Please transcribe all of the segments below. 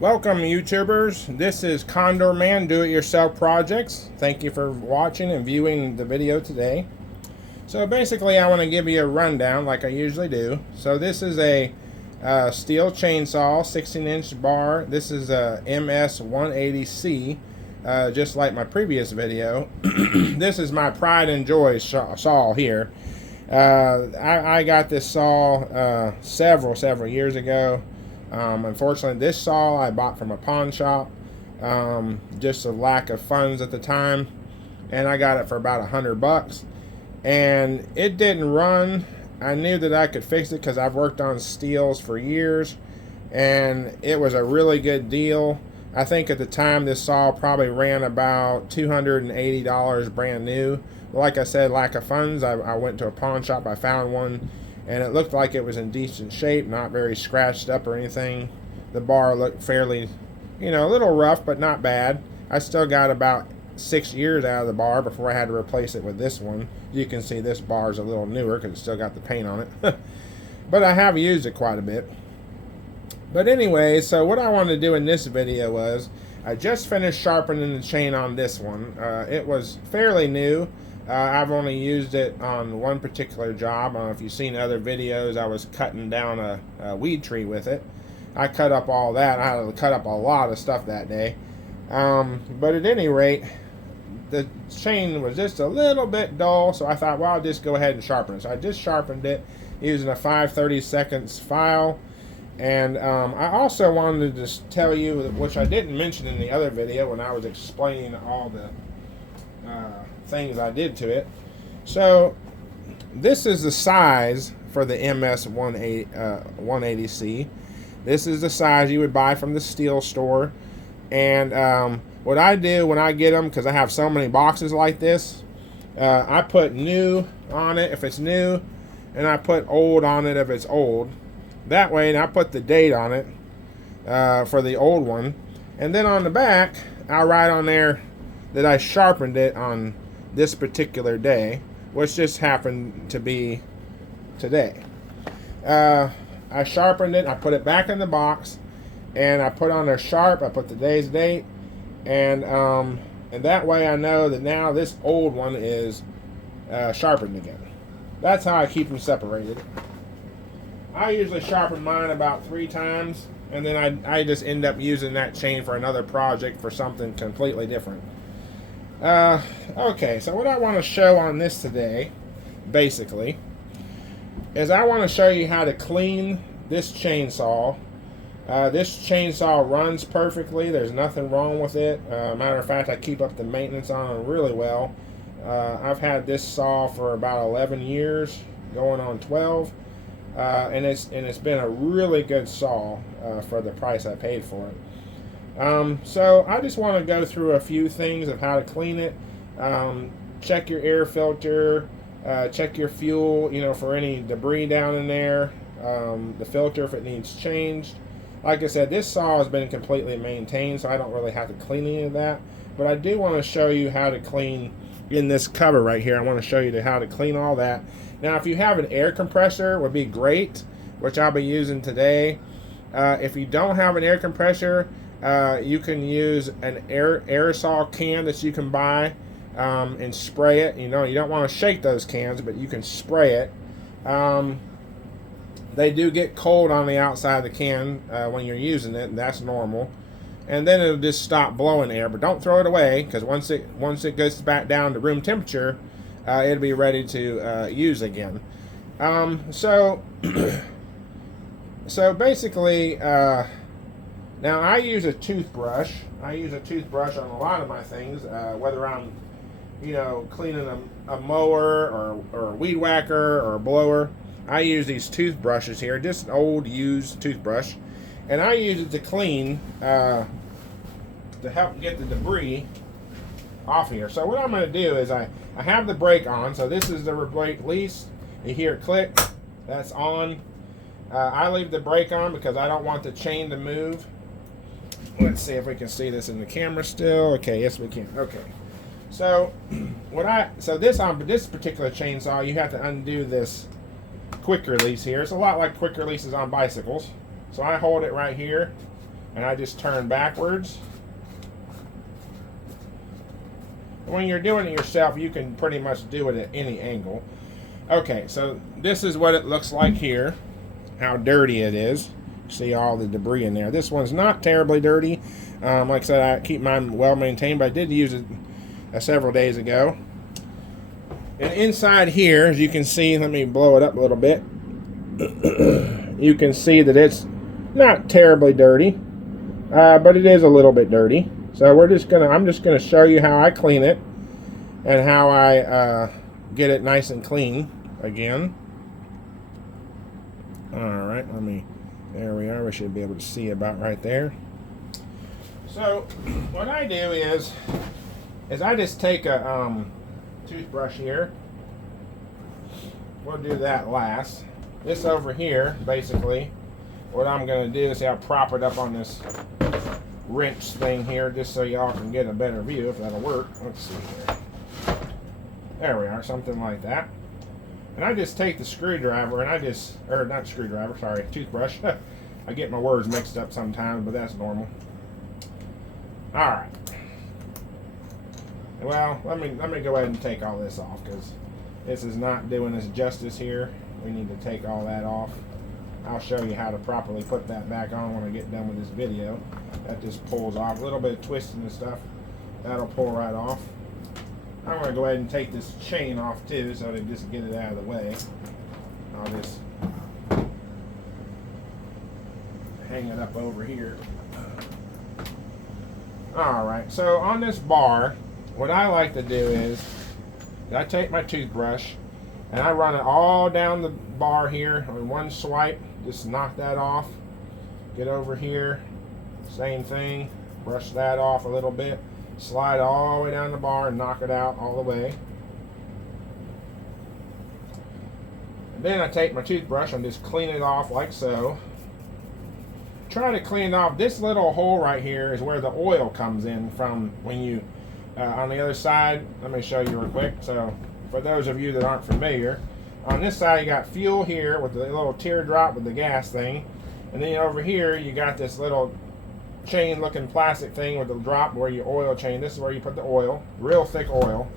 Welcome YouTubers, this is Condor Man Do-It-Yourself Projects. Thank you for watching and viewing the video today. So basically I want to give you a rundown like I usually do. So this is a steel chainsaw, 16-inch bar. This is a MS-180C, just like my previous video. This is my pride and joy saw here. I got this saw several years ago. Unfortunately, this saw I bought from a pawn shop, just a lack of funds at the time, and I got it for about $100, and it didn't run. I knew that I could fix it because I've worked on steels for years, and it was a really good deal. I think at the time this saw probably ran about $280 brand new. Like I said, lack of funds. I went to a pawn shop, I found one, and it looked like it was in decent shape, not very scratched up or anything. The bar looked fairly, a little rough, but not bad. I still got about 6 years out of the bar before I had to replace it with this one. You can see this bar is a little newer because it's still got the paint on it. But I have used it quite a bit. But anyway, so what I wanted to do in this video was, I just finished sharpening the chain on this one. It was fairly new. I've only used it on one particular job. If you've seen other videos, I was cutting down a weed tree with it. I cut up all that. I had to cut up a lot of stuff that day. But at any rate, the chain was just a little bit dull, so I thought, well, I'll just go ahead and sharpen it. So I just sharpened it using a 5/32 file. And I also wanted to just tell you, which I didn't mention in the other video when I was explaining all the things I did to it. So this is the size for the MS-180C. This is the size you would buy from the steel store. And what I do when I get them, because I have so many boxes like this, I put new on it if it's new, and I put old on it if it's old. That way, and I put the date on it for the old one. And then on the back, I'll write on there that I sharpened it on this particular day, which just happened to be today. I sharpened it, I put it back in the box, and I put on there sharp, I put today's date, and that way I know that now this old one is sharpened again. That's how I keep them separated. I usually sharpen mine about 3 times, and then I just end up using that chain for another project for something completely different. Okay, so what I want to show on this today, basically, is I want to show you how to clean this chainsaw. This chainsaw runs perfectly. There's nothing wrong with it. Matter of fact, I keep up the maintenance on it really well. I've had this saw for about 11 years, going on 12. And it's been a really good saw for the price I paid for it. So I just want to go through a few things of how to clean it. Check your air filter, check your fuel, for any debris down in there, the filter if it needs changed. Like I said, this saw has been completely maintained, so I don't really have to clean any of that. But I do want to show you how to clean in this cover right here. I want to show you how to clean all that. Now, if you have an air compressor, would be great, which I'll be using today. If you don't have an air compressor, you can use an aerosol can that you can buy and spray it. You don't want to shake those cans, but you can spray it. They do get cold on the outside of the can when you're using it, and that's normal. And then it'll just stop blowing air, but don't throw it away, because once it goes back down to room temperature, it'll be ready to use again. So basically, now I use a toothbrush. I use a toothbrush on a lot of my things, whether I'm, cleaning a mower or a weed whacker or a blower. I use these toothbrushes here, just an old used toothbrush, and I use it to clean, to help get the debris off here. So what I'm going to do is I have the brake on, so this is the brake release. You hear it click, that's on. I leave the brake on because I don't want the chain to move. Let's see if we can see this in the camera still. Okay, yes we can. Okay. So this particular chainsaw, you have to undo this quick release here. It's a lot like quick releases on bicycles. So I hold it right here, and I just turn backwards. When you're doing it yourself, you can pretty much do it at any angle. Okay, so this is what it looks like here, how dirty it is. See all the debris in there. This one's not terribly dirty. Like I said, I keep mine well maintained, but I did use it several days ago. And inside here, as you can see, let me blow it up a little bit. You can see that it's not terribly dirty, but it is a little bit dirty. So I'm just gonna show you how I clean it and how I get it nice and clean again. All right, there we are. We should be able to see about right there. So what I do is I just take a toothbrush here. We'll do that last. This over here, basically, what I'm going to do is I'll prop it up on this wrench thing here just so y'all can get a better view, if that'll work. Let's see here. There we are, something like that. And I just take the screwdriver and not screwdriver, sorry, toothbrush. I get my words mixed up sometimes, but that's normal. Alright. Well, let me go ahead and take all this off, because this is not doing us justice here. We need to take all that off. I'll show you how to properly put that back on when I get done with this video. That just pulls off. A little bit of twisting and stuff. That'll pull right off. I'm going to go ahead and take this chain off too, so to just get it out of the way. I'll just hang it up over here. Alright, so on this bar, what I like to do is I take my toothbrush and I run it all down the bar here on one swipe. Just knock that off. Get over here. Same thing. Brush that off a little bit. Slide all the way down the bar and knock it out all the way. And then I take my toothbrush and just clean it off like so. Try to clean it off. This little hole right here is where the oil comes in from when you, on the other side, let me show you real quick. So for those of you that aren't familiar, on this side you got fuel here with the little teardrop with the gas thing. And then over here you got this little chain looking plastic thing with the drop where your oil chain. This is where you put the oil, real thick oil.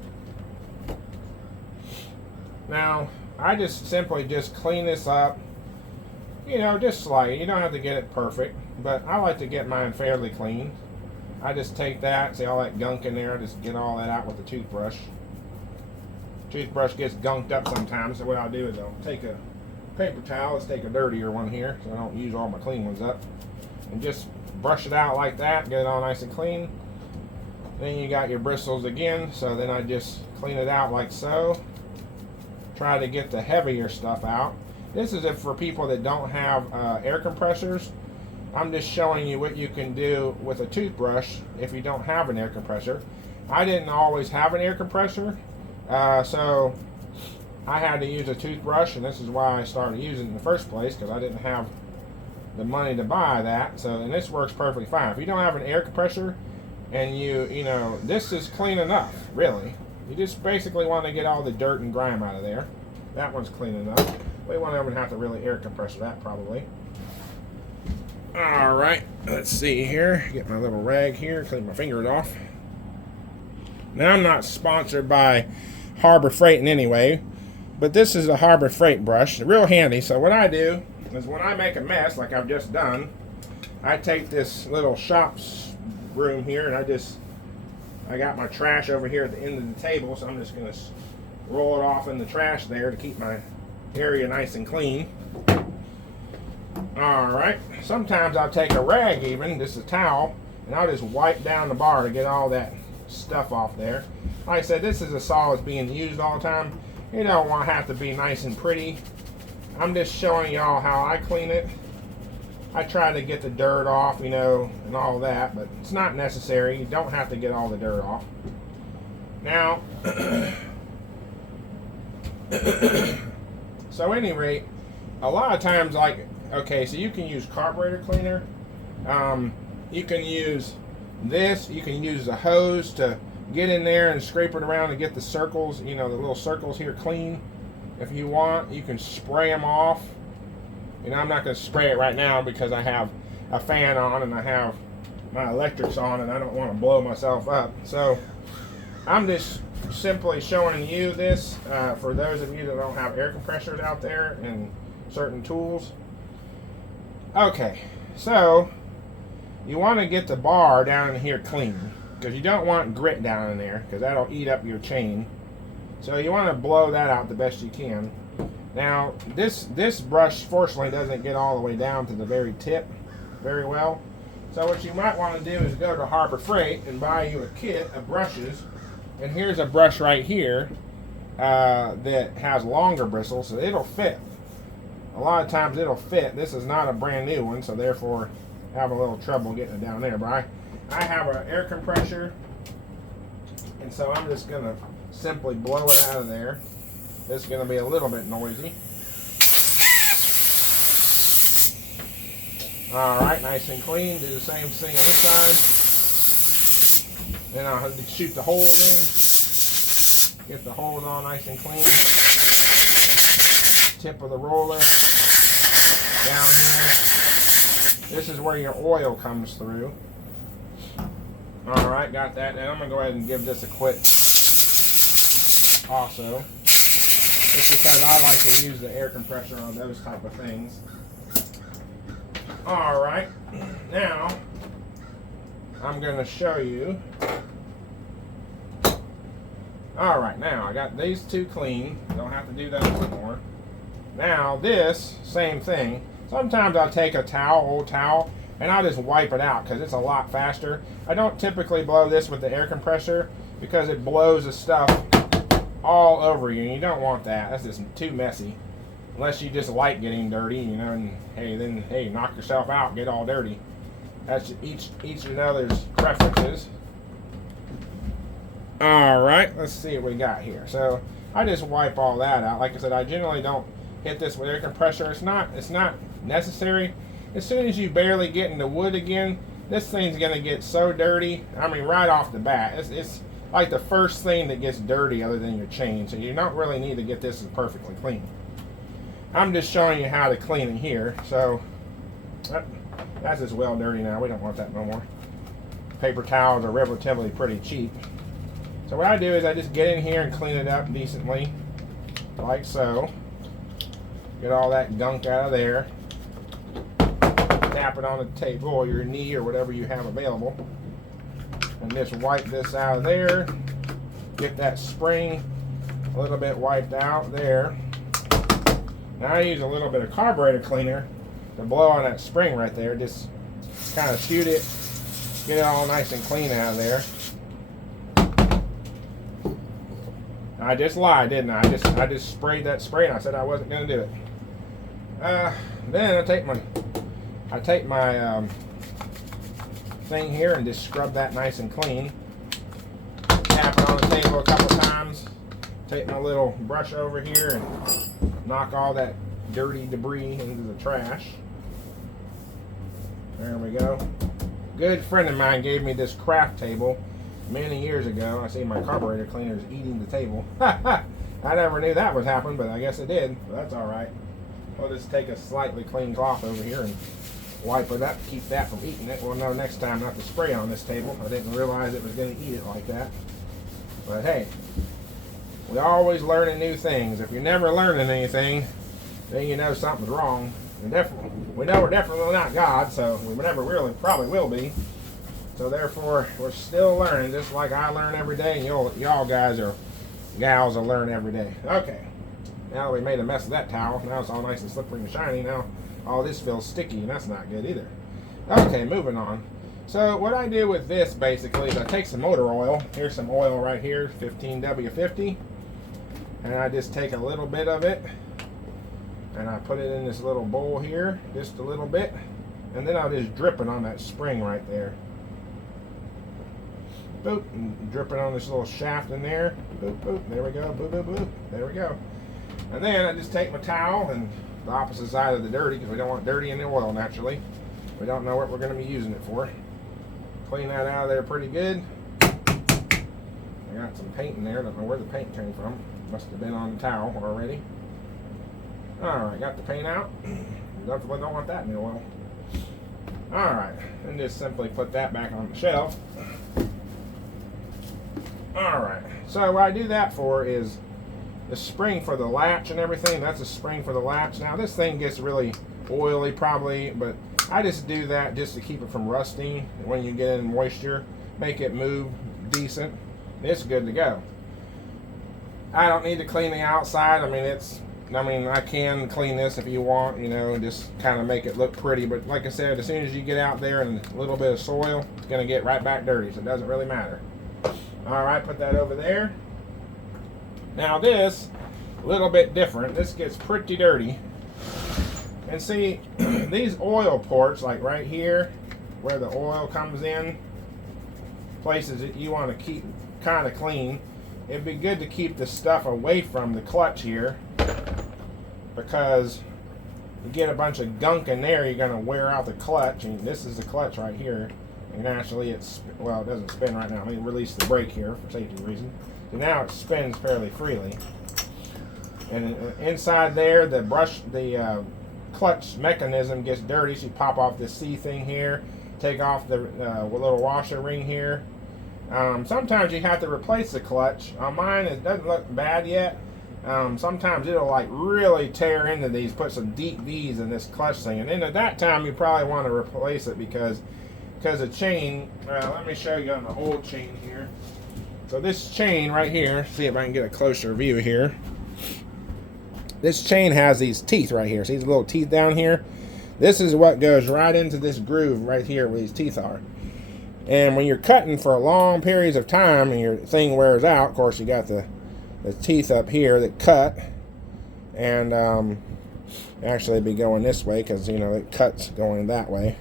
Now I just simply clean this up, you know, just slightly. You don't have to get it perfect, but I like to get mine fairly clean. I just take that, see all that gunk in there, just get all that out with the toothbrush. Toothbrush gets gunked up sometimes, so what I'll do is I'll take a paper towel. Let's take a dirtier one here so I don't use all my clean ones up, and just brush it out like that, get it all nice and clean. Then you got your bristles again, so then I just clean it out like so. Try to get the heavier stuff out. This is for people that don't have air compressors. I'm just showing you what you can do with a toothbrush if you don't have an air compressor. I didn't always have an air compressor, so I had to use a toothbrush, and this is why I started using it in the first place, because I didn't have the money to buy that. So, and this works perfectly fine. If you don't have an air compressor and you know, this is clean enough, really. You just basically want to get all the dirt and grime out of there. That one's clean enough. We won't even have to really air compress that probably. All right, let's see here. Get my little rag here, clean my fingers off. Now, I'm not sponsored by Harbor Freight in any way, but this is a Harbor Freight brush. It's real handy. So what I do is when I make a mess like I've just done, I take this little shop's room here and I got my trash over here at the end of the table, so I'm just going to roll it off in the trash there to keep my area nice and clean. Alright, sometimes I'll take a rag even, just a towel, and I'll just wipe down the bar to get all that stuff off there. Like I said, this is a saw that's being used all the time. You don't want to have to be nice and pretty. I'm just showing y'all how I clean it. I try to get the dirt off, you know, and all that, but it's not necessary. You don't have to get all the dirt off. Now, so at any rate, a lot of times, like, okay, so you can use carburetor cleaner. You can use this. You can use a hose to get in there and scrape it around and get the circles, you know, the little circles here clean. If you want, you can spray them off. You know, I'm not going to spray it right now because I have a fan on and I have my electrics on and I don't want to blow myself up. So I'm just simply showing you this for those of you that don't have air compressors out there and certain tools. Okay, so you want to get the bar down in here clean, because you don't want grit down in there, because that'll eat up your chain. So you want to blow that out the best you can. Now this brush fortunately doesn't get all the way down to the very tip very well. So what you might want to do is go to Harbor Freight and buy you a kit of brushes. And here's a brush right here that has longer bristles, so it'll fit. A lot of times it'll fit. This is not a brand new one, so therefore I have a little trouble getting it down there. But I have an air compressor, and so I'm just going to simply blow it out of there. This is going to be a little bit noisy. Alright, nice and clean. Do the same thing on this side. Then I'll shoot the holes in. Get the holes all nice and clean. Tip of the roller down here. This is where your oil comes through. Alright, got that. Now I'm going to go ahead and give this a quick also. Just because I like to use the air compressor on those type of things. Alright, now I'm going to show you. Alright, now I got these two clean. Don't have to do that anymore. Now this, same thing. Sometimes I'll take a towel, old towel, and I'll just wipe it out because it's a lot faster. I don't typically blow this with the air compressor because it blows the stuff all over you, and you don't want that. That's just too messy. Unless you just like getting dirty, you know, and hey, knock yourself out, get all dirty. That's each of the other's preferences. Alright, let's see what we got here. So I just wipe all that out. Like I said, I generally don't hit this with air compressor. It's not necessary. As soon as you barely get in the wood again, this thing's gonna get so dirty. I mean, right off the bat. It's like the first thing that gets dirty other than your chain. So you don't really need to get this perfectly clean. I'm just showing you how to clean it here. So that's just well dirty now. We don't want that no more. Paper towels are relatively pretty cheap. So what I do is I just get in here and clean it up decently, like so. Get all that gunk out of there. Tap it on the table or your knee or whatever you have available. And just wipe this out of there. Get that spring a little bit wiped out there. Now I use a little bit of carburetor cleaner to blow on that spring right there. Just kind of shoot it, get it all nice and clean out of there. I just lied, didn't I? I just sprayed that spray and I said I wasn't going to do it. Then I take my thing here and just scrub that nice and clean. Tap it on the table a couple times. Take my little brush over here and knock all that dirty debris into the trash. There we go. Good friend of mine gave me this craft table many years ago. I see my carburetor cleaner is eating the table. I never knew that was happening, but I guess it did. So that's alright. We'll just take a slightly clean cloth over here and wipe it up to keep that from eating it. We'll know next time not to spray on this table. I didn't realize it was going to eat it like that. But hey, we're always learning new things. If you're never learning anything, then you know something's wrong. We know we're definitely not God, so we never really probably will be. So therefore, we're still learning, just like I learn every day, and y'all guys or gals will learn every day. Okay, now that we made a mess of that towel, now it's all nice and slippery and shiny. Now all this feels sticky, and that's not good either. Okay, moving on. So what I do with this basically is I take some motor oil. Here's some oil right here, 15W50, and I just take a little bit of it, and I put it in this little bowl here, just a little bit, and then I'll just drip it on that spring right there. Boop, and drip it on this little shaft in there. Boop, boop, there we go. Boop, boop, boop, there we go. And then I just take my towel and the opposite side of the dirty, because we don't want dirty in the oil naturally. We don't know what we're going to be using it for. Clean that out of there pretty good. I got some paint in there. I don't know where the paint came from. Must have been on the towel already. Alright, got the paint out. Definitely don't want that in the oil. Alright, and just simply put that back on the shelf. Alright, so what I do that for is the spring for the latch and everything. That's a spring for the latch. Now this thing gets really oily probably, but I just do that just to keep it from rusting when you get in moisture. Make it move decent. It's good to go. I don't need to clean the outside. I mean, I can clean this if you want, you know, just kind of make it look pretty. But like I said, as soon as you get out there and a little bit of soil, it's going to get right back dirty, so it doesn't really matter. All right, put that over there. Now this, a little bit different. This gets pretty dirty. And see, these oil ports, like right here, where the oil comes in, places that you want to keep kind of clean, it'd be good to keep the stuff away from the clutch here, because you get a bunch of gunk in there, you're going to wear out the clutch. And this is the clutch right here, and actually well, it doesn't spin right now. Let me release the brake here for safety reasons. So now it spins fairly freely, and inside there the clutch mechanism gets dirty, so you pop off this C thing here, take off the little washer ring here. Sometimes you have to replace the clutch. On mine it doesn't look bad yet. Sometimes it'll like really tear into these, put some deep V's in this clutch thing, and then at that time you probably want to replace it because the chain, let me show you on the old chain here. So this chain right here, see if I can get a closer view here. This chain has these teeth right here. See these little teeth down here? This is what goes right into this groove right here where these teeth are. And when you're cutting for long periods of time and your thing wears out, of course you got the teeth up here that cut, and actually it'd be going this way because, you know, it cuts going that way.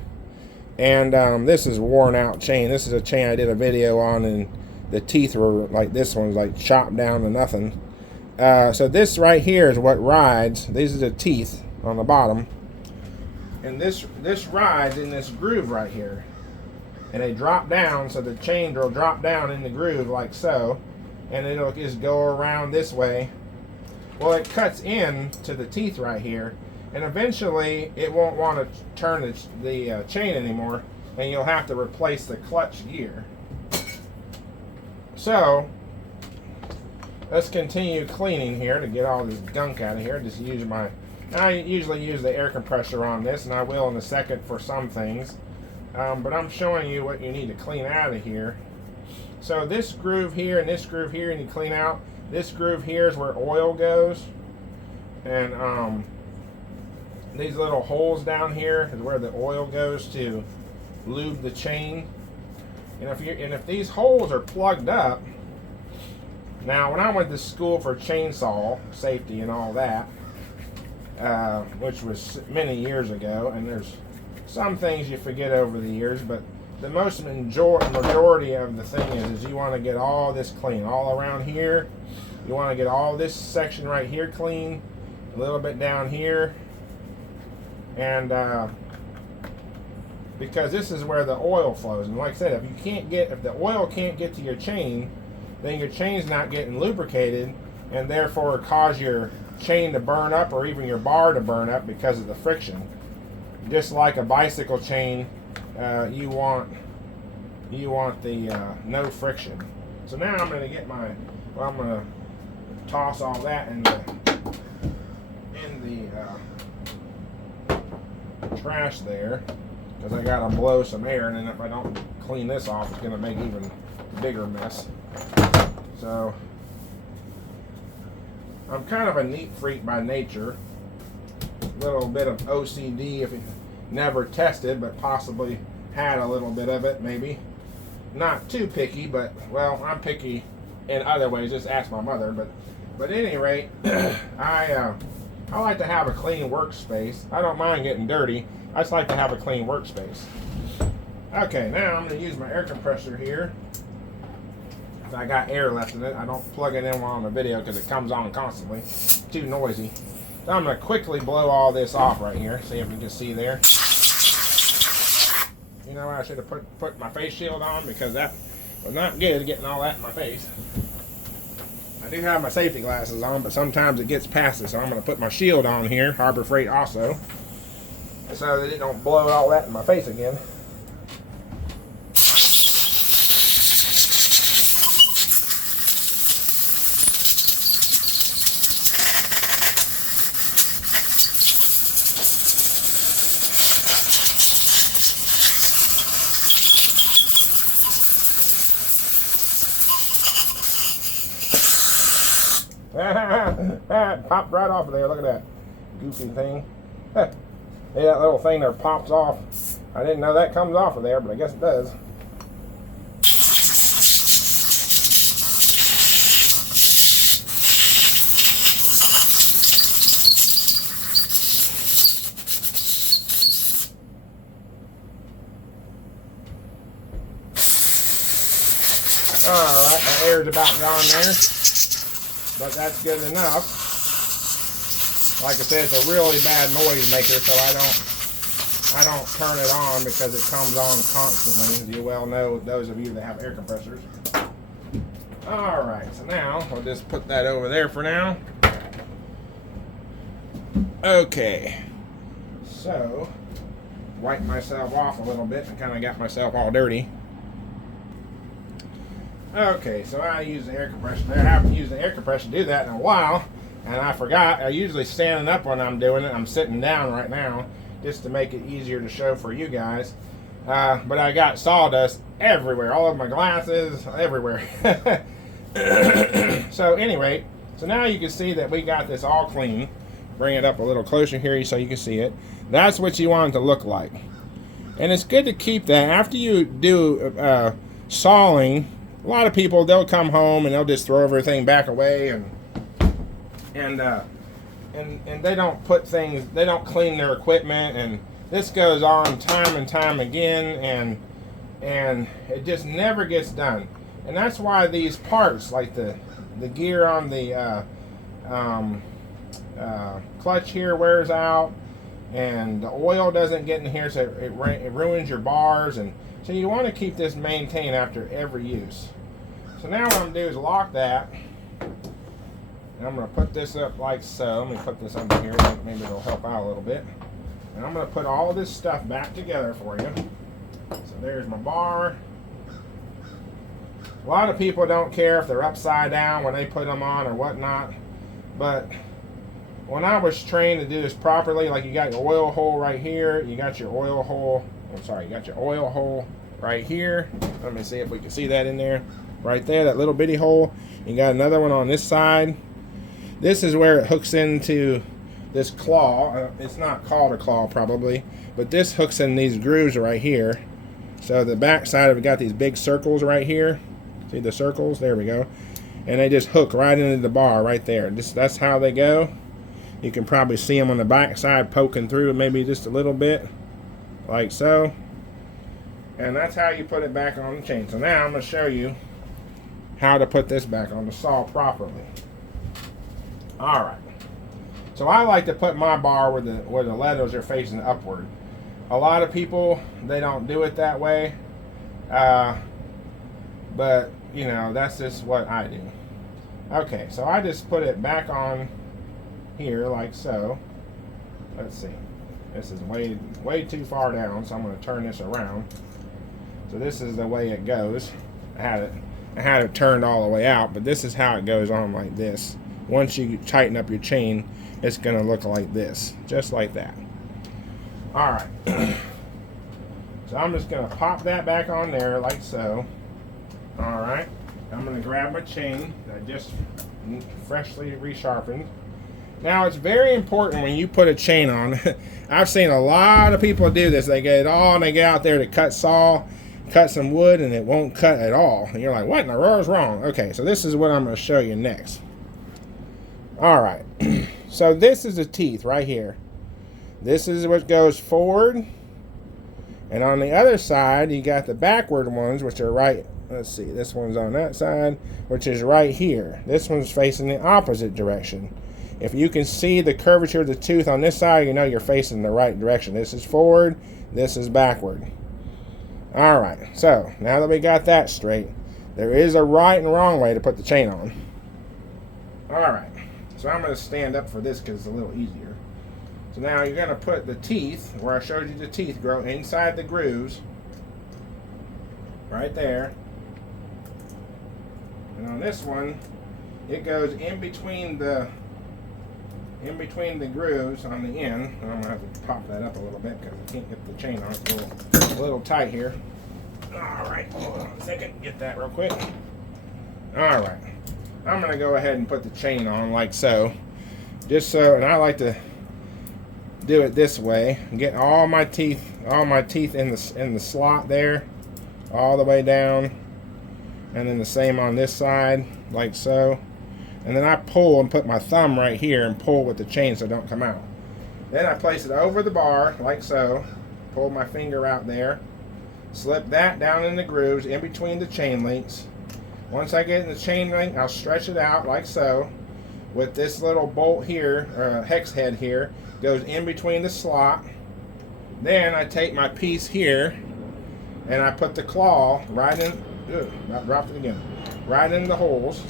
And this is worn out chain. This is a chain I did a video on, and the teeth were like, this one's like chopped down to nothing. So this right here is what rides. These are the teeth on the bottom, and this rides in this groove right here, and they drop down, so the chain will drop down in the groove like so, and it'll just go around this way. Well, it cuts in to the teeth right here, and eventually it won't want to turn the chain anymore, and you'll have to replace the clutch gear. So let's continue cleaning here to get all this gunk out of here. I usually use the air compressor on this, and I will in a second for some things, but I'm showing you what you need to clean out of here. So this groove here and this groove here, and you clean out. This groove here is where oil goes, and these little holes down here is where the oil goes to lube the chain. And if these holes are plugged up, now when I went to school for chainsaw safety and all that, which was many years ago, and there's some things you forget over the years, but the most majority of the thing is you want to get all this clean all around here. You want to get all this section right here clean, a little bit down here, and because this is where the oil flows. And like I said, if the oil can't get to your chain, then your chain's not getting lubricated, and therefore cause your chain to burn up, or even your bar to burn up because of the friction. Just like a bicycle chain, you want the no friction. So now I'm going to get I'm going to toss all that in the trash there, because I got to blow some air, and then if I don't clean this off, it's going to make even bigger mess. So I'm kind of a neat freak by nature. A little bit of OCD if you never tested, but possibly had a little bit of it, maybe. Not too picky, but, well, I'm picky in other ways. Just ask my mother. But at any rate, I like to have a clean workspace. I don't mind getting dirty. I just like to have a clean workspace. Okay, now I'm going to use my air compressor here. If I got air left in it, I don't plug it in while on the video because it comes on constantly. It's too noisy. So I'm going to quickly blow all this off right here. See if you can see there. You know, I should have put my face shield on, because that was not good getting all that in my face. I do have my safety glasses on, but sometimes it gets past it, so I'm going to put my shield on here. Harbor Freight also. so that it don't blow all that in my face again. Popped right off of there. Look at that goofy thing. Yeah, that little thing there pops off. I didn't know that comes off of there, but I guess it does. Alright, my air's about gone there, but that's good enough. Like I said, it's a really bad noise maker, so I don't turn it on because it comes on constantly, as you well know, those of you that have air compressors. Alright, so now we'll just put that over there for now. Okay, so wipe myself off a little bit and kind of got myself all dirty. Okay, so I use the air compressor there. I haven't used the air compressor to do that in a while, and I forgot. I usually standing up when I'm doing it. I'm sitting down right now just to make it easier to show for you guys. But I got sawdust everywhere, all over my glasses, everywhere. So anyway, so now you can see that we got this all clean. Bring it up a little closer here so you can see it. That's what you want it to look like. And it's good to keep that. After you do sawing, a lot of people, they'll come home and they'll just throw everything back away and they don't put things, they don't clean their equipment, and this goes on time and time again, and it just never gets done. And that's why these parts, like the gear on the clutch here wears out, and the oil doesn't get in here, so it ruins your bars. And so you want to keep this maintained after every use. So now what I'm going to do is lock that. And I'm going to put this up like so. Let me put this under here. Maybe it'll help out a little bit. And I'm going to put all this stuff back together for you. So there's my bar. A lot of people don't care if they're upside down when they put them on or whatnot. But when I was trained to do this properly, like you got your oil hole right here. You got your oil hole. I'm sorry, you got your oil hole right here. Let me see if we can see that in there. Right there, that little bitty hole. You got another one on this side. This is where it hooks into this claw. It's not called a claw probably, but this hooks in these grooves right here. So the back side of it got these big circles right here. See the circles? There we go. And they just hook right into the bar right there. That's how they go. You can probably see them on the back side poking through maybe just a little bit, like so. And that's how you put it back on the chain. So now I'm going to show you how to put this back on the saw properly. Alright. So I like to put my bar where the letters are facing upward. A lot of people, they don't do it that way. But, you know, that's just what I do. Okay, so I just put it back on here like so. Let's see. This is way too far down, so I'm going to turn this around. So this is the way it goes. I had it turned all the way out, but this is how it goes on like this. Once you tighten up your chain, it's going to look like this, just like that. All right. So I'm just going to pop that back on there like so. All right. I'm going to grab my chain that I just freshly resharpened. Now, it's very important when you put a chain on. I've seen a lot of people do this. They get it all and they get out there to cut some wood, and it won't cut at all. And you're like, what in the world is wrong? Okay, so this is what I'm going to show you next. All right. So this is the teeth right here. This is what goes forward. And on the other side, you got the backward ones, which are right. Let's see. This one's on that side, which is right here. This one's facing the opposite direction. If you can see the curvature of the tooth on this side, you know you're facing the right direction. This is forward. This is backward. All right. So now that we got that straight, there is a right and wrong way to put the chain on. All right. So I'm going to stand up for this because it's a little easier. So now you're going to put the teeth, where I showed you the teeth grow inside the grooves, right there. And on this one, it goes in between the grooves on the end. And I'm going to have to pop that up a little bit because I can't get the chain on. It's a little tight here. Alright, hold on a second. Get that real quick. Alright. I'm going to go ahead and put the chain on like so. Just so, and I like to do it this way. Get all my teeth in the slot there, all the way down. And then the same on this side, like so. And then I pull and put my thumb right here and pull with the chain so it don't come out. Then I place it over the bar, like so. Pull my finger out there. Slip that down in the grooves in between the chain links. Once I get in the chain link, I'll stretch it out like so. With this little bolt here, or hex head here, goes in between the slot. Then I take my piece here and I put the claw right in. I dropped it again. Right in the holes.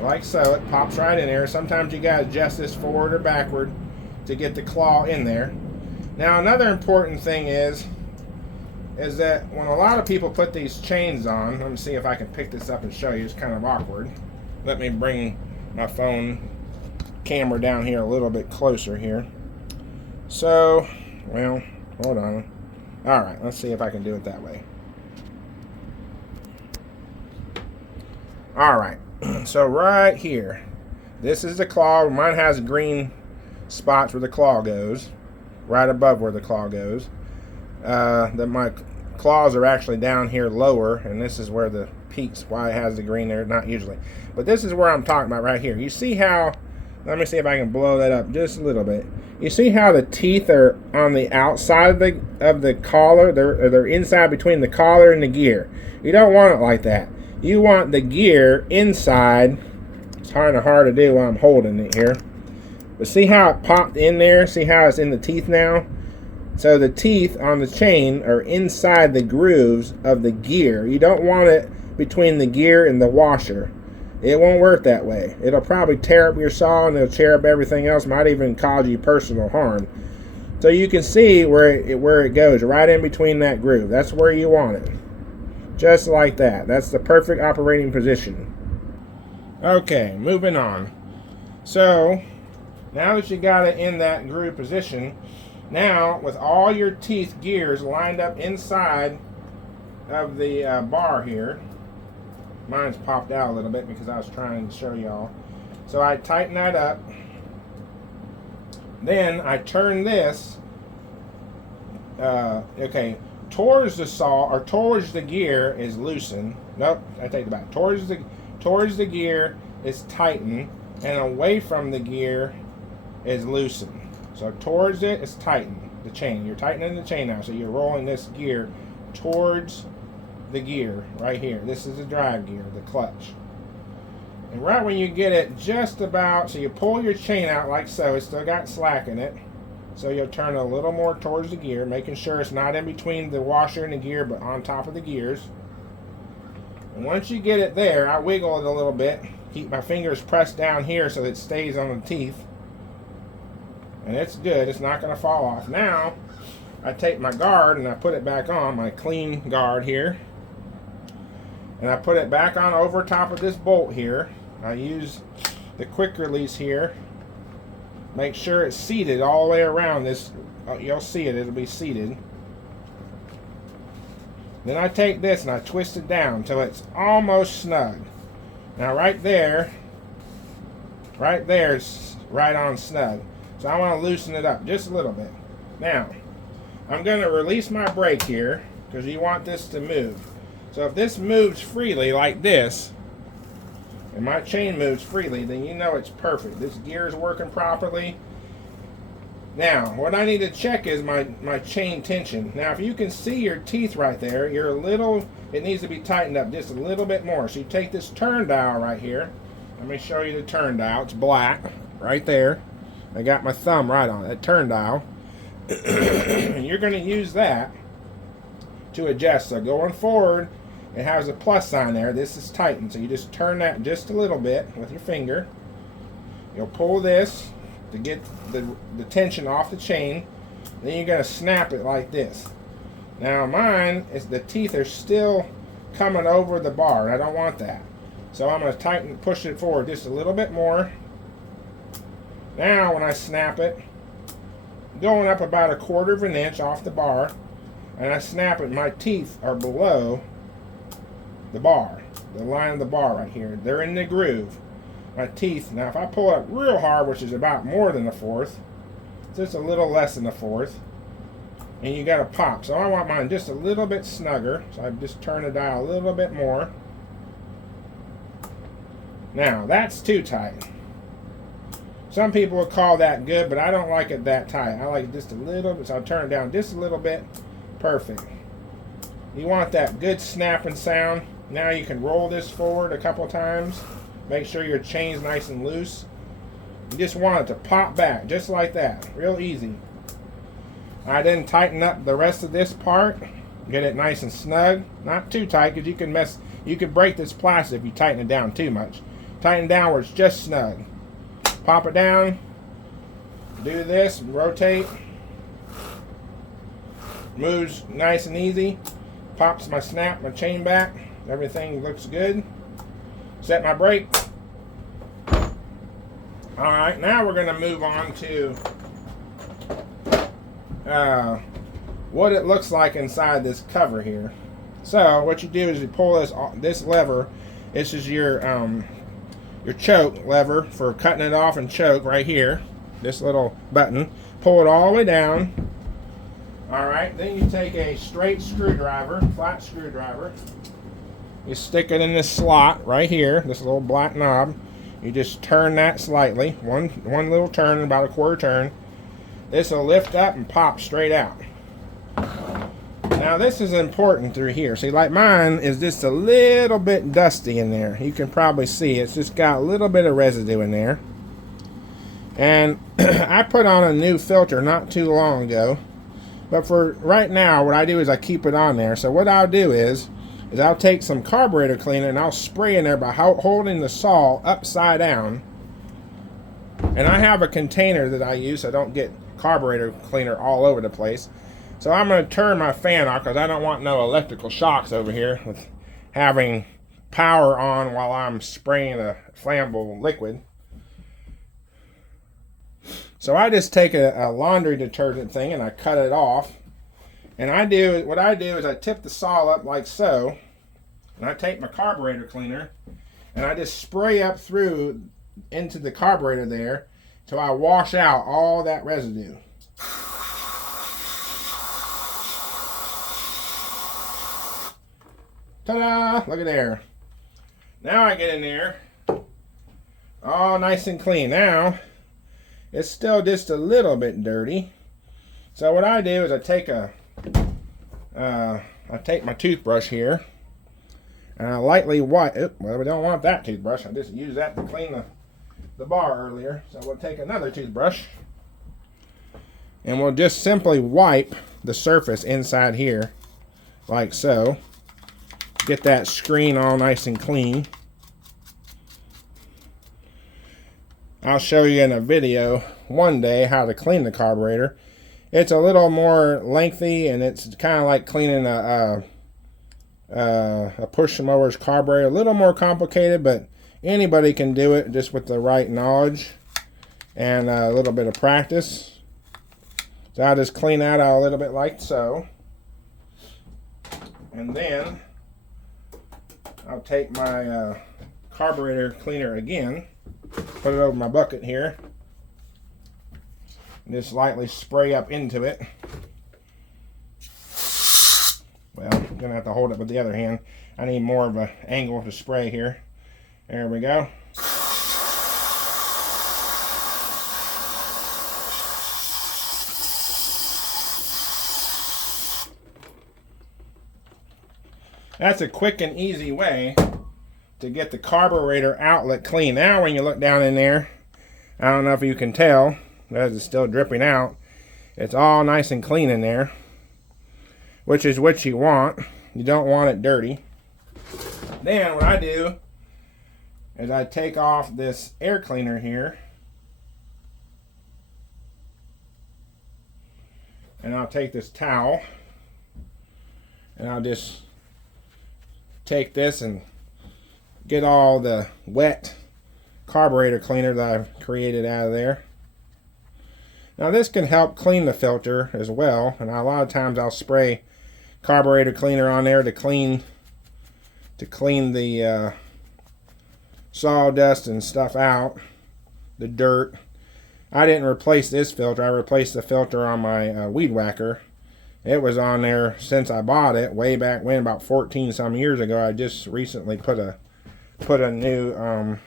Like so. It pops right in there. Sometimes you gotta adjust this forward or backward to get the claw in there. Now another important thing is that when a lot of people put these chains on, let me see if I can pick this up and show you. It's kind of awkward. Let me bring my phone camera down here a little bit closer here. So, well, hold on. Alright, let's see if I can do it that way. Alright, so right here, this is the claw. Mine has green spots where the claw goes, right above where the claw goes. My claws are actually down here lower, and this is where the peaks, why it has the green there, not usually. But this is where I'm talking about right here. You see how, let me see if I can blow that up just a little bit. You see how the teeth are on the outside of the collar? They're inside between the collar and the gear. You don't want it like that. You want the gear inside. It's kind of hard to do while I'm holding it here. But see how it popped in there? See how it's in the teeth now? So the teeth on the chain are inside the grooves of the gear. You don't want it between the gear and the washer. It won't work that way. It'll probably tear up your saw and it'll tear up everything else. Might even cause you personal harm. So you can see where it goes, right in between that groove. That's where you want it. Just like that. That's the perfect operating position. Okay, moving on. So, now that you got it in that groove position, now with all your teeth gears lined up inside of the bar here, mine's popped out a little bit because I was trying to show y'all. So I tighten that up. Then I turn this, towards the saw, or towards the gear is loosened. Nope, I take it back. Towards the gear is tightened, and away from the gear is loosened. So towards it is tightened, the chain. You're tightening the chain now, so you're rolling this gear towards the gear right here. This is the drive gear, the clutch. And right when you get it just about, so you pull your chain out like so, it's still got slack in it. So you'll turn a little more towards the gear, making sure it's not in between the washer and the gear, but on top of the gears. And once you get it there, I wiggle it a little bit. Keep my fingers pressed down here so that it stays on the teeth. And it's good. It's not going to fall off. Now, I take my guard and I put it back on, my clean guard here. And I put it back on over top of this bolt here. I use the quick release here. Make sure it's seated all the way around this. You'll see it. It'll be seated. Then I take this and I twist it down until it's almost snug. Now right there is right on snug. So I want to loosen it up just a little bit. Now, I'm going to release my brake here because you want this to move. So if this moves freely like this, and my chain moves freely, then you know it's perfect. This gear is working properly. Now, what I need to check is my chain tension. Now, if you can see your teeth right there, it needs to be tightened up just a little bit more. So you take this turn dial right here. Let me show you the turn dial. It's black, right there. I got my thumb right on it, that turn dial. And you're going to use that to adjust. So going forward, it has a plus sign there. This is tightened. So you just turn that just a little bit with your finger. You'll pull this to get the tension off the chain. Then you're going to snap it like this. Now mine is the teeth are still coming over the bar, and I don't want that. So I'm going to push it forward just a little bit more. Now when I snap it, going up about 1/4 of an inch off the bar, and I snap it, my teeth are below the bar, the line of the bar right here. They're in the groove. My teeth, now if I pull it real hard, which is about more than 1/4, just a little less than 1/4, and you got to pop. So I want mine just a little bit snugger, so I just turn the dial a little bit more. Now that's too tight. Some people would call that good, but I don't like it that tight. I like it just a little bit, so I'll turn it down just a little bit. Perfect. You want that good snapping sound. Now you can roll this forward a couple times. Make sure your chain's nice and loose. You just want it to pop back, just like that. Real easy. I then tighten up the rest of this part. Get it nice and snug. Not too tight, because you can break this plastic if you tighten it down too much. Tighten down where it's just snug. Pop it down. Do this, rotate. Moves nice and easy. Pops my snap, my chain back. Everything looks good. Set my brake. Alright, now we're going to move on to what it looks like inside this cover here. So what you do is you pull this lever. This is your choke lever for cutting it off and choke right here. This little button. Pull it all the way down. Alright, then you take a straight screwdriver, flat screwdriver. You stick it in this slot right here, this little black knob. You just turn that slightly, one little turn, about 1/4 turn. This will lift up and pop straight out. Now this is important through here. See, like mine is just a little bit dusty in there. You can probably see it's just got a little bit of residue in there. And I put on a new filter not too long ago. But for right now, what I do is I keep it on there. So what I'll do is I'll take some carburetor cleaner and I'll spray in there by holding the saw upside down. And I have a container that I use so I don't get carburetor cleaner all over the place. So I'm going to turn my fan off because I don't want no electrical shocks over here with having power on while I'm spraying a flammable liquid. So I just take a laundry detergent thing and I cut it off. And what I do is I tip the saw up like so. And I take my carburetor cleaner and I just spray up through into the carburetor there till I wash out all that residue. Ta-da! Look at there. Now I get in there. All nice and clean. Now, it's still just a little bit dirty. So what I do is I take my toothbrush here and I lightly wipe. Well, we don't want that toothbrush. I just used that to clean the bar earlier. So we'll take another toothbrush and we'll just simply wipe the surface inside here like so. Get that screen all nice and clean. I'll show you in a video one day how to clean the carburetor. It's a little more lengthy and it's kind of like cleaning a push mower's carburetor. A little more complicated, but anybody can do it just with the right knowledge and a little bit of practice. So I'll just clean that out a little bit like so. And then I'll take my carburetor cleaner again, put it over my bucket here, and just lightly spray up into it. Well, I'm gonna have to hold it with the other hand. I need more of an angle to spray here. There we go. That's a quick and easy way to get the carburetor outlet clean. Now when you look down in there, I don't know if you can tell, because it's still dripping out. It's all nice and clean in there, which is what you want. You don't want it dirty. Then what I do is I take off this air cleaner here And I'll take this towel and I'll just take this and get all the wet carburetor cleaner that I've created out of there. Now this can help clean the filter as well, and a lot of times I'll spray carburetor cleaner on there to clean the sawdust and stuff out, the dirt. I didn't replace this filter. I replaced the filter on my weed whacker. It was on there since I bought it way back when, about 14 some years ago. I just recently put a new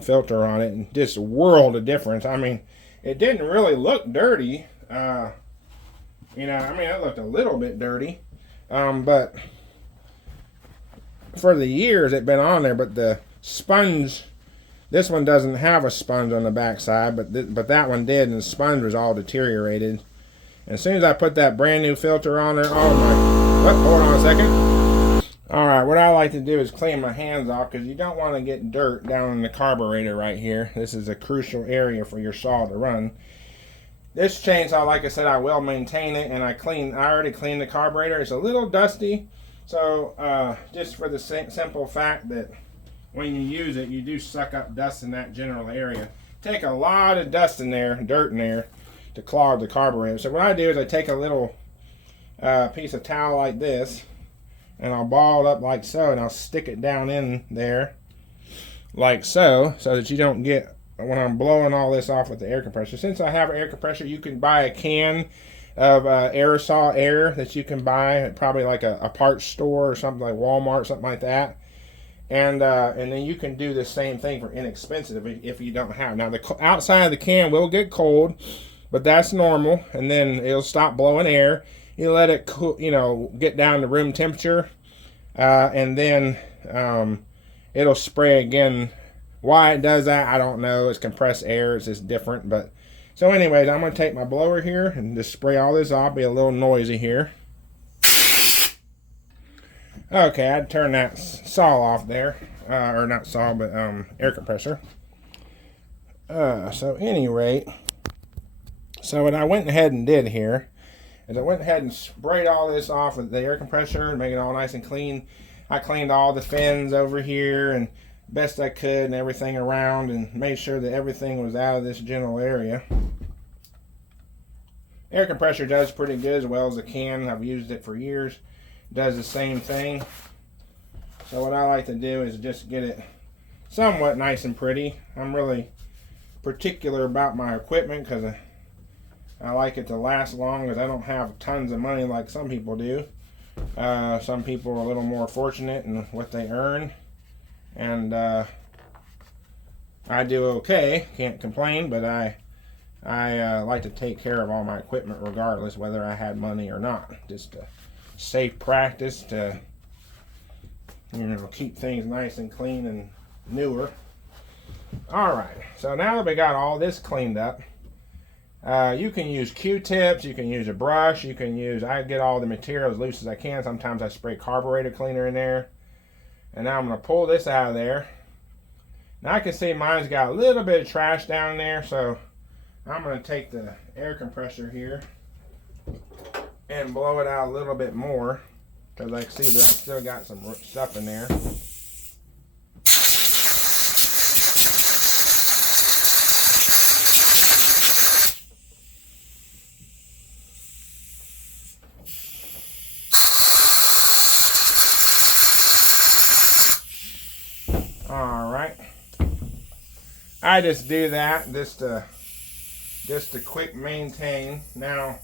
filter on it, and just a world of difference. I mean, it didn't really look dirty. You know, I mean, it looked a little bit dirty, but for the years it's been on there. But the sponge, this one doesn't have a sponge on the back side, but that one did, and the sponge was all deteriorated. And as soon as I put that brand new filter on there, oh my, hold on a second. Alright, what I like to do is clean my hands off, because you don't want to get dirt down in the carburetor right here. This is a crucial area for your saw to run. This chainsaw, like I said, I will maintain it, and I already cleaned the carburetor. It's a little dusty, so just for the simple fact that when you use it, you do suck up dust in that general area. Take a lot of dust in there, dirt in there, to clog the carburetor. So what I do is I take a little piece of towel like this, and I'll ball it up like so, and I'll stick it down in there like so, so that you don't get, when I'm blowing all this off with the air compressor. Since I have an air compressor, you can buy a can of aerosol air that you can buy at probably like a parts store or something like Walmart, something like that. And then you can do the same thing for inexpensive if you don't have. Now the outside of the can will get cold, but that's normal, and then it'll stop blowing air. You let it cool, you know, get down to room temperature, and then it'll spray again. Why it does that, I don't know. It's compressed air. It's just different. But so, anyways, I'm gonna take my blower here and just spray all this off. Be a little noisy here. Okay, I'd turn that saw off there, or not saw, but air compressor. So, any rate, so what I went ahead and did here is I went ahead and sprayed all this off with the air compressor and make it all nice and clean. I cleaned all the fins over here and best I could and everything around, and made sure that everything was out of this general area. Air compressor does pretty good as well as the can. I've used it for years. It does the same thing. So what I like to do is just get it somewhat nice and pretty. I'm really particular about my equipment because I like it to last long, because I don't have tons of money like some people do. Some people are a little more fortunate in what they earn, and I do okay, can't complain, but I like to take care of all my equipment regardless whether I had money or not. Just a safe practice to, you know, keep things nice and clean and newer. Alright, so now that we got all this cleaned up, you can use Q-tips, you can use a brush, you can use, I get all the material as loose as I can. Sometimes I spray carburetor cleaner in there. And now I'm going to pull this out of there. Now I can see mine's got a little bit of trash down there, so I'm going to take the air compressor here and blow it out a little bit more, because I can see that I still got some stuff in there. Alright, I just do that just to quick maintain. Now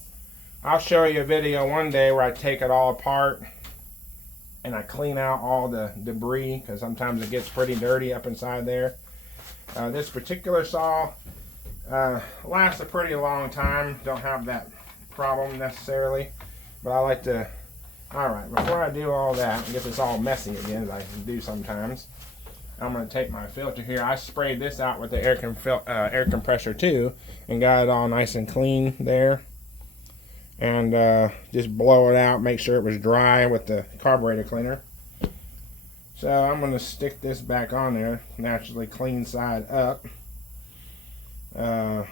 I'll show you a video one day where I take it all apart and I clean out all the debris, because sometimes it gets pretty dirty up inside there. This particular saw lasts a pretty long time, don't have that problem necessarily, but I like to, alright, before I do all that and get this all messy again, as I do sometimes, I'm going to take my filter here. I sprayed this out with the air compressor too, and got it all nice and clean there. And just blow it out, make sure it was dry with the carburetor cleaner. So I'm going to stick this back on there, naturally clean side up. Well,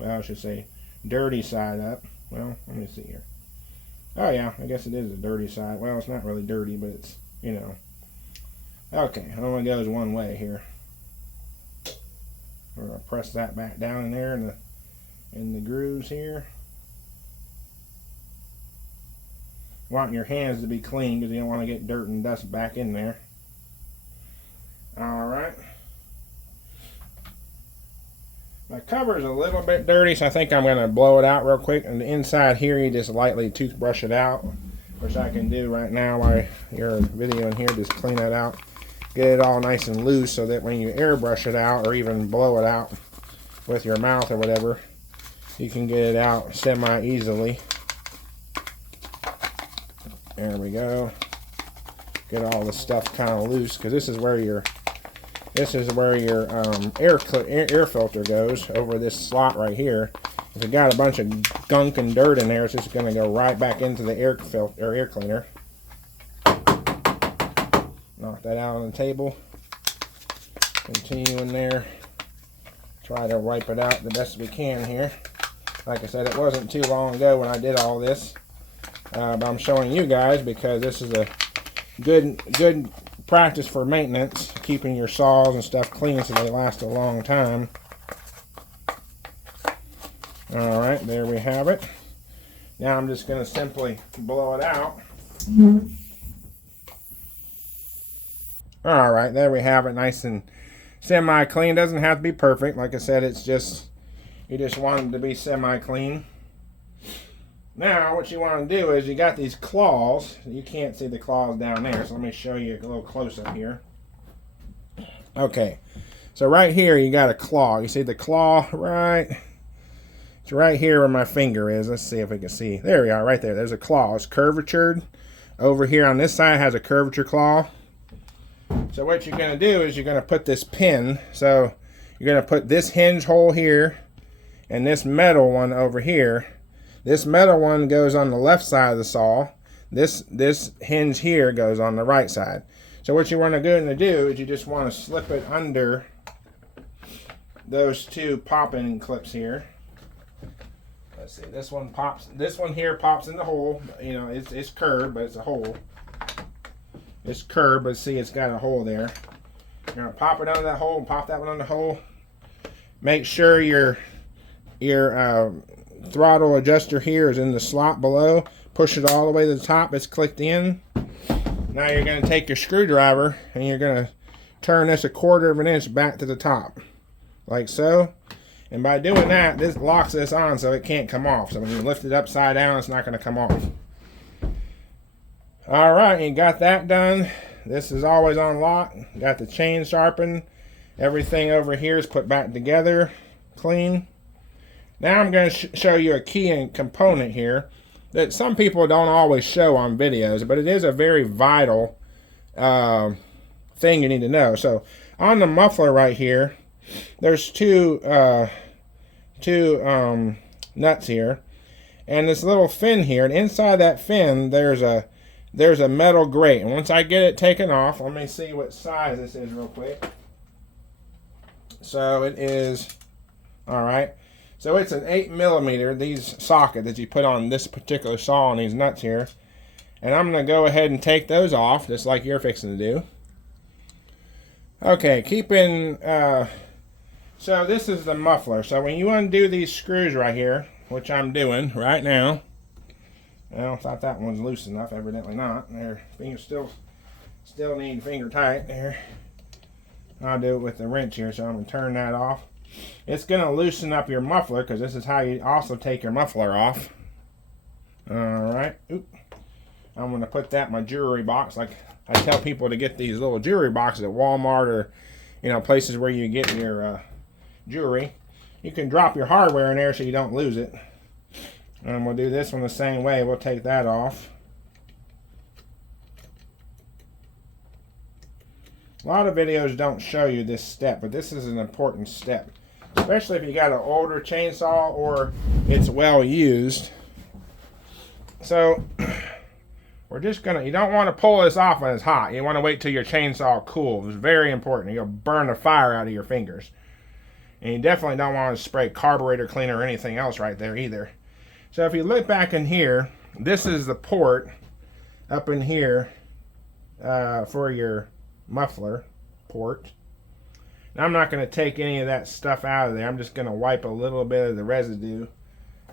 I should say dirty side up. Well, let me see here. Oh yeah, I guess it is a dirty side. Well, it's not really dirty, but it's, you know. Okay, it only goes one way here. We're gonna press that back down in there in the grooves here. Want your hands to be clean because you don't want to get dirt and dust back in there. Alright. My cover is a little bit dirty, so I think I'm going to blow it out real quick. And the inside here, you just lightly toothbrush it out, which I can do right now while you're videoing here. Just clean that out. Get it all nice and loose so that when you airbrush it out or even blow it out with your mouth or whatever, you can get it out semi-easily. There we go. Get all the stuff kind of loose, because this is where your air filter goes, over this slot right here. If you got a bunch of gunk and dirt in there, it's just going to go right back into the air filter or air cleaner. Knock that out on the table. Continue in there. Try to wipe it out the best we can here. Like I said, it wasn't too long ago when I did all this. But I'm showing you guys because this is a good practice for maintenance, keeping your saws and stuff clean so they last a long time. Alright, there we have it. Now I'm just going to simply blow it out. Alright, there we have it, nice and semi-clean. Doesn't have to be perfect. Like I said, it's just, you just want it to be semi-clean. Now, what you want to do is you got these claws. You can't see the claws down there, so let me show you a little close-up here. Okay, so right here you got a claw. You see the claw right? It's right here where my finger is. Let's see if we can see. There we are, right there. There's a claw. It's curvatured. Over here on this side has a curvature claw. So what you're going to do is you're going to put this pin. So you're going to put this hinge hole here and this metal one over here. This metal one goes on the left side of the saw. This hinge here goes on the right side. So what you want to do is you just want to slip it under those two popping clips here. Let's see, this one pops. This one here pops in the hole. You know, it's curved, but it's a hole. It's curved, but see, it's got a hole there. You're gonna pop it under that hole and pop that one on the hole. Make sure your throttle adjuster here is in the slot below. Push it all the way to the top. It's clicked in. Now you're going to take your screwdriver and you're going to turn this 1/4 of an inch back to the top, like so. And by doing that, this locks this on so it can't come off. So when you lift it upside down, it's not going to come off. All right, you got that done. This is always on lock. Got the chain sharpened. Everything over here is put back together, clean. Now I'm going to show you a key and component here that some people don't always show on videos, but it is a very vital thing you need to know. So on the muffler right here, there's two nuts here, and this little fin here, and inside that fin there's a metal grate. And once I get it taken off, let me see what size this is real quick. So it is, all right. So it's an 8mm, these socket that you put on this particular saw and these nuts here. And I'm going to go ahead and take those off, just like you're fixing to do. Okay, so this is the muffler. So when you undo these screws right here, which I'm doing right now. Well, I thought that one's loose enough, evidently not. Their fingers still need finger tight there. I'll do it with the wrench here, so I'm going to turn that off. It's going to loosen up your muffler, because this is how you also take your muffler off. Alright. I'm going to put that in my jewelry box. Like I tell people to get these little jewelry boxes at Walmart or, you know, places where you get your jewelry. You can drop your hardware in there so you don't lose it. And we'll do this one the same way. We'll take that off. A lot of videos don't show you this step, but this is an important step. Especially if you got an older chainsaw or it's well used. So, we're just going to, you don't want to pull this off when it's hot. You want to wait till your chainsaw cools. It's very important. You'll burn the fire out of your fingers. And you definitely don't want to spray carburetor cleaner or anything else right there either. So if you look back in here, this is the port up in here for your muffler port. Now I'm not going to take any of that stuff out of there. I'm just going to wipe a little bit of the residue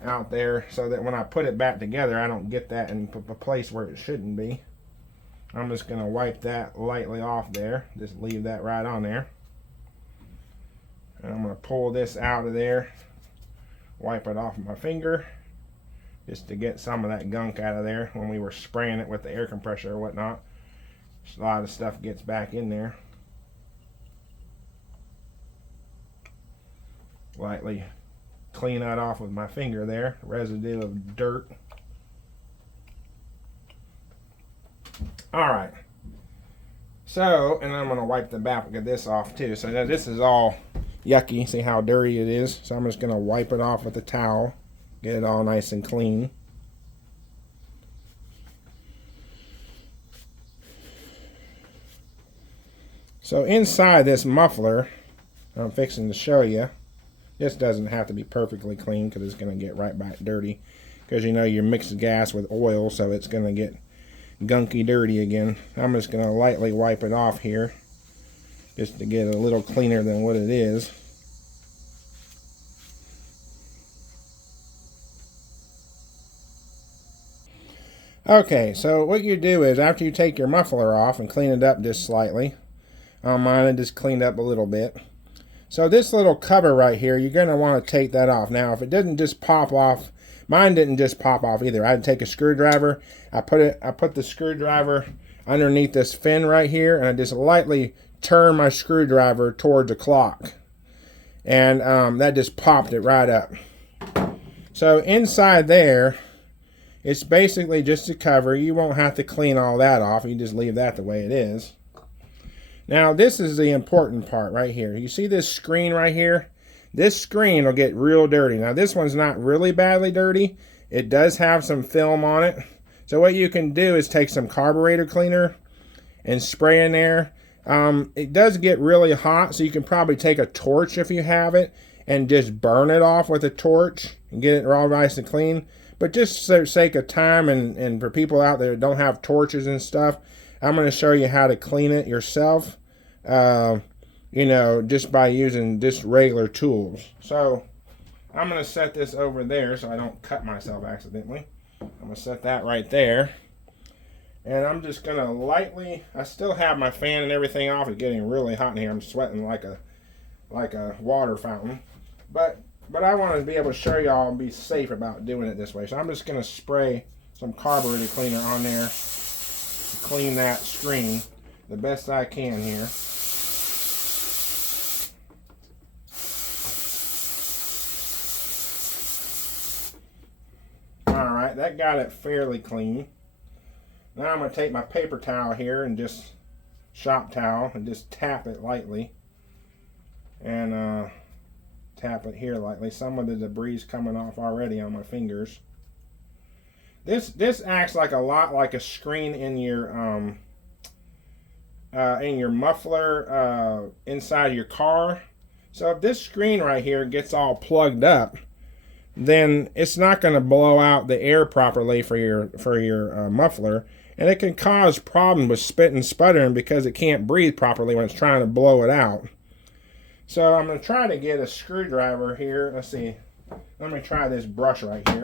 out there so that when I put it back together, I don't get that in a place where it shouldn't be. I'm just going to wipe that lightly off there. Just leave that right on there. And I'm going to pull this out of there. Wipe it off with my finger. Just to get some of that gunk out of there when we were spraying it with the air compressor or whatnot. A lot of stuff gets back in there. Lightly clean that off with my finger there. Residue of dirt. Alright. So, and I'm going to wipe the back of this off too. So now this is all yucky. See how dirty it is? So I'm just going to wipe it off with a towel. Get it all nice and clean. So inside this muffler, I'm fixing to show you. This doesn't have to be perfectly clean because it's going to get right back dirty. Because you know you mixed gas with oil, so it's going to get gunky dirty again. I'm just going to lightly wipe it off here. Just to get a little cleaner than what it is. Okay, so what you do is after you take your muffler off and clean it up just slightly. On mine, I just cleaned up a little bit. So this little cover right here, you're going to want to take that off. Now, if it didn't just pop off, mine didn't just pop off either. I had to take a screwdriver. I put the screwdriver underneath this fin right here, and I just lightly turn my screwdriver towards the clock. And that just popped it right up. So inside there, it's basically just a cover. You won't have to clean all that off. You just leave that the way it is. Now, this is the important part right here. You see this screen right here? This screen will get real dirty. Now, this one's not really badly dirty. It does have some film on it. So what you can do is take some carburetor cleaner and spray in there. It does get really hot, so you can probably take a torch if you have it and just burn it off with a torch and get it all nice and clean. But just for the sake of time and for people out there that don't have torches and stuff, I'm going to show you how to clean it yourself, you know, just by using just regular tools. So I'm going to set this over there so I don't cut myself accidentally. I'm going to set that right there. And I'm just going to lightly, I still have my fan and everything off. It's getting really hot in here. I'm sweating like a water fountain. But I want to be able to show y'all and be safe about doing it this way. So I'm just going to spray some carburetor cleaner on there. Clean that screen the best I can here. Alright, that got it fairly clean. Now I'm going to take my paper towel here and just shop towel and just tap it lightly. And tap it here lightly. Some of the debris is coming off already on my fingers. This acts like a lot like a screen in your muffler inside your car. So if this screen right here gets all plugged up, then it's not going to blow out the air properly for your muffler, and it can cause problems with spit and sputtering because it can't breathe properly when it's trying to blow it out. So I'm going to try to get a screwdriver here. Let's see. Let me try this brush right here.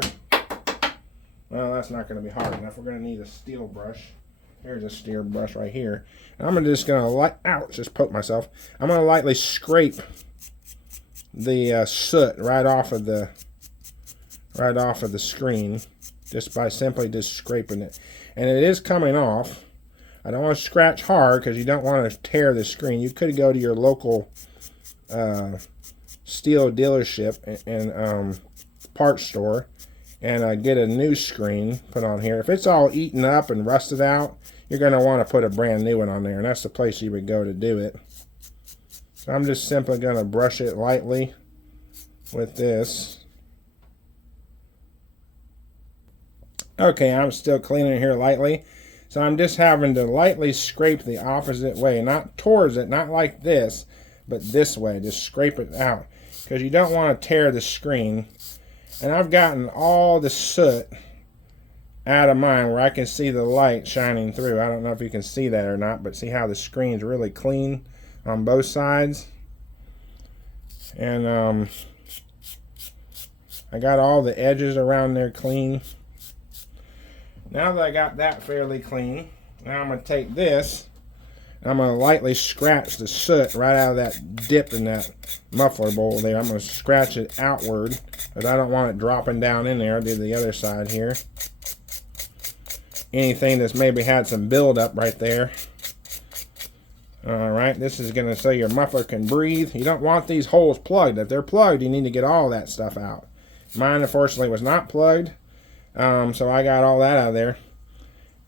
Well, that's not going to be hard enough. We're going to need a steel brush. Here's a steel brush right here. And I'm just going to ouch, just poke myself. I'm going to lightly scrape the soot right off of the screen, just by simply just scraping it. And it is coming off. I don't want to scratch hard because you don't want to tear the screen. You could go to your local steel dealership and parts store and get a new screen put on here. If it's all eaten up and rusted out, you're going to want to put a brand new one on there, and that's the place you would go to do it. So I'm just simply going to brush it lightly with this. Okay, I'm still cleaning here lightly. So I'm just having to lightly scrape the opposite way, not towards it, not like this, but this way. Just scrape it out. because you don't want to tear the screen. And I've gotten all the soot out of mine where I can see the light shining through. I don't know if you can see that or not, but see how the screen's really clean on both sides. And I got all the edges around there clean. Now that I got that fairly clean, now I'm going to take this, and I'm going to lightly scratch the soot right out of that dip in that muffler bowl there. I'm going to scratch it outward, because I don't want it dropping down in there. I'll do the other side here. Anything that's maybe had some buildup right there. Alright, this is going to so your muffler can breathe. You don't want these holes plugged. If they're plugged, you need to get all that stuff out. Mine, unfortunately, was not plugged. So I got all that out of there.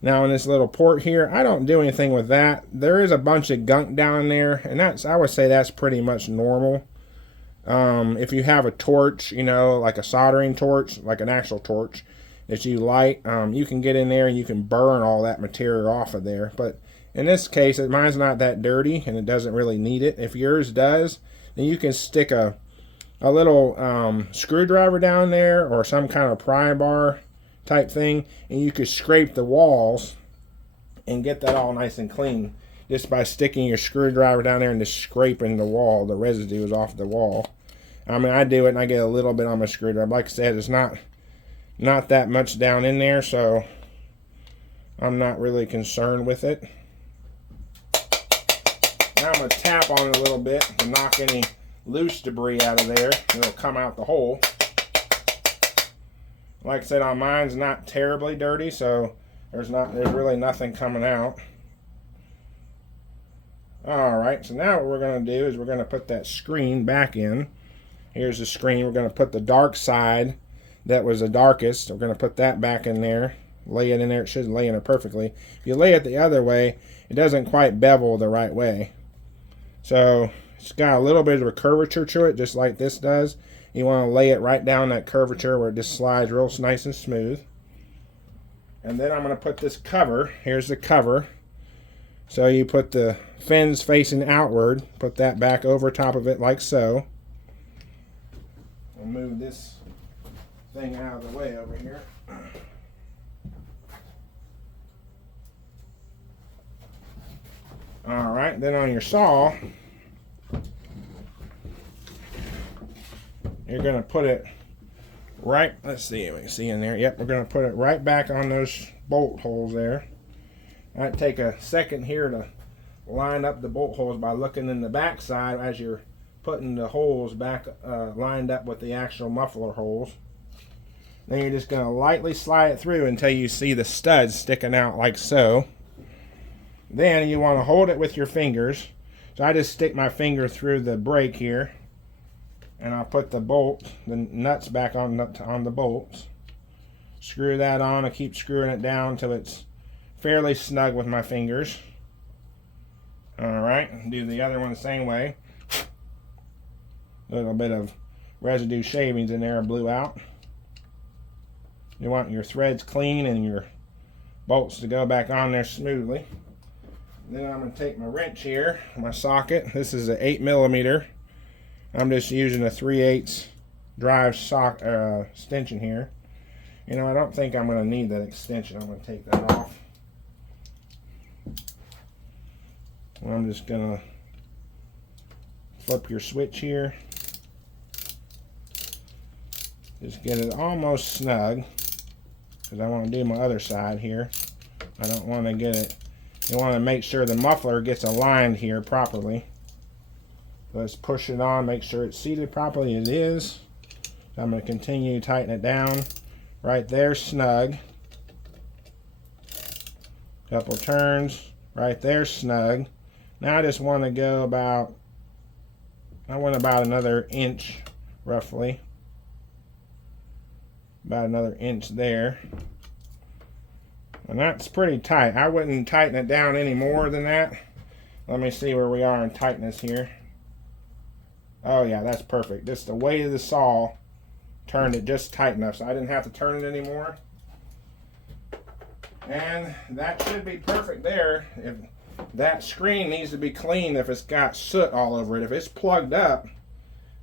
Now in this little port here, I don't do anything with that. There is a bunch of gunk down there, and I would say that's pretty much normal. If you have a torch, you know, like a soldering torch, like an actual torch that you light, you can get in there and you can burn all that material off of there. But in this case, mine's not that dirty and it doesn't really need it. If yours does, then you can stick a little screwdriver down there or some kind of pry bar type thing, and you could scrape the walls and get that all nice and clean just by sticking your screwdriver down there and just scraping the wall. The residue is off the wall. I mean, I do it and I get a little bit on my screwdriver. Like I said, it's not that much down in there, so I'm not really concerned with it. Now I'm going to tap on it a little bit to knock any loose debris out of there. It'll come out the hole. Like I said, on mine's not terribly dirty, so there's really nothing coming out. Alright, so now what we're going to do is we're going to put that screen back in. Here's the screen. We're going to put the dark side that was the darkest. We're going to put that back in there. Lay it in there. It should lay in it perfectly. If you lay it the other way, it doesn't quite bevel the right way. So it's got a little bit of a curvature to it, just like this does. You want to lay it right down that curvature where it just slides real nice and smooth. And then I'm going to put this cover. Here's the cover. So you put the fins facing outward. Put that back over top of it like so. I'll move this thing out of the way over here. Alright, then on your saw, you're going to put it right, let's see if we can see in there. Yep, we're going to put it right back on those bolt holes there. I'd take a second here to line up the bolt holes by looking in the back side as you're putting the holes back lined up with the actual muffler holes. Then you're just going to lightly slide it through until you see the studs sticking out like so. Then you want to hold it with your fingers. So I just stick my finger through the brake here, and I'll put the nuts back on the bolts. Screw that on. I keep screwing it down until it's fairly snug with my fingers. Alright, do the other one the same way. A little bit of residue shavings in there blew out. You want your threads clean and your bolts to go back on there smoothly. Then I'm going to take my wrench here, my socket. This is an 8mm. I'm just using a 3/8 drive extension here. You know, I don't think I'm going to need that extension. I'm going to take that off. And I'm just going to flip your switch here. Just get it almost snug, because I want to do my other side here. I don't want to get it. You want to make sure the muffler gets aligned here properly. Let's push it on, make sure it's seated properly. It is. So I'm going to continue to tighten it down. Right there, snug. Couple turns. Right there, snug. Now I just want to go about, another inch, roughly. About another inch there. And that's pretty tight. I wouldn't tighten it down any more than that. Let me see where we are in tightness here. Oh yeah, that's perfect. Just the weight of the saw turned it just tight enough, so I didn't have to turn it anymore. And that should be perfect there. If that screen needs to be cleaned if it's got soot all over it. If it's plugged up,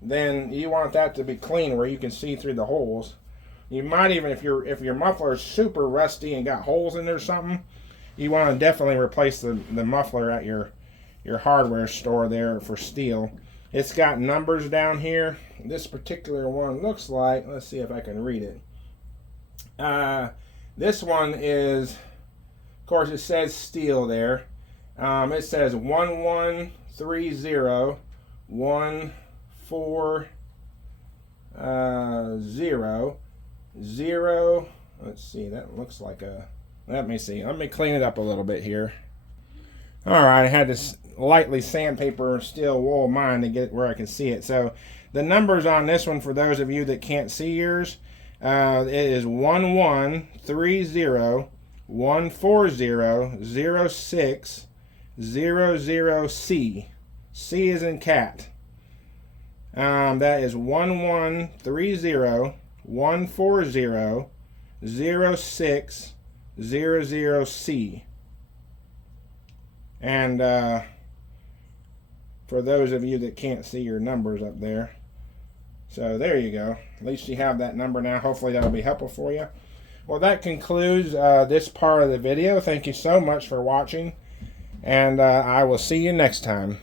then you want that to be clean where you can see through the holes. You might even, if your muffler is super rusty and got holes in there or something, you want to definitely replace the muffler at your hardware store there for steel. It's got numbers down here. This particular one looks like, let's see if I can read it. This one is, of course, it says steel there. It says 11301400. Let's see, that looks like a, let me see. Let me clean it up a little bit here. Alright, I had to lightly sandpaper steel wool mine to get where I can see it. So the numbers on this one, for those of you that can't see yours, it is 113014000600C. C is in cat. That is 113014000600C. And for those of you that can't see your numbers up there, so there you go. At least you have that number now. Hopefully that'll be helpful for you. Well, that concludes this part of the video. Thank you so much for watching, and I will see you next time.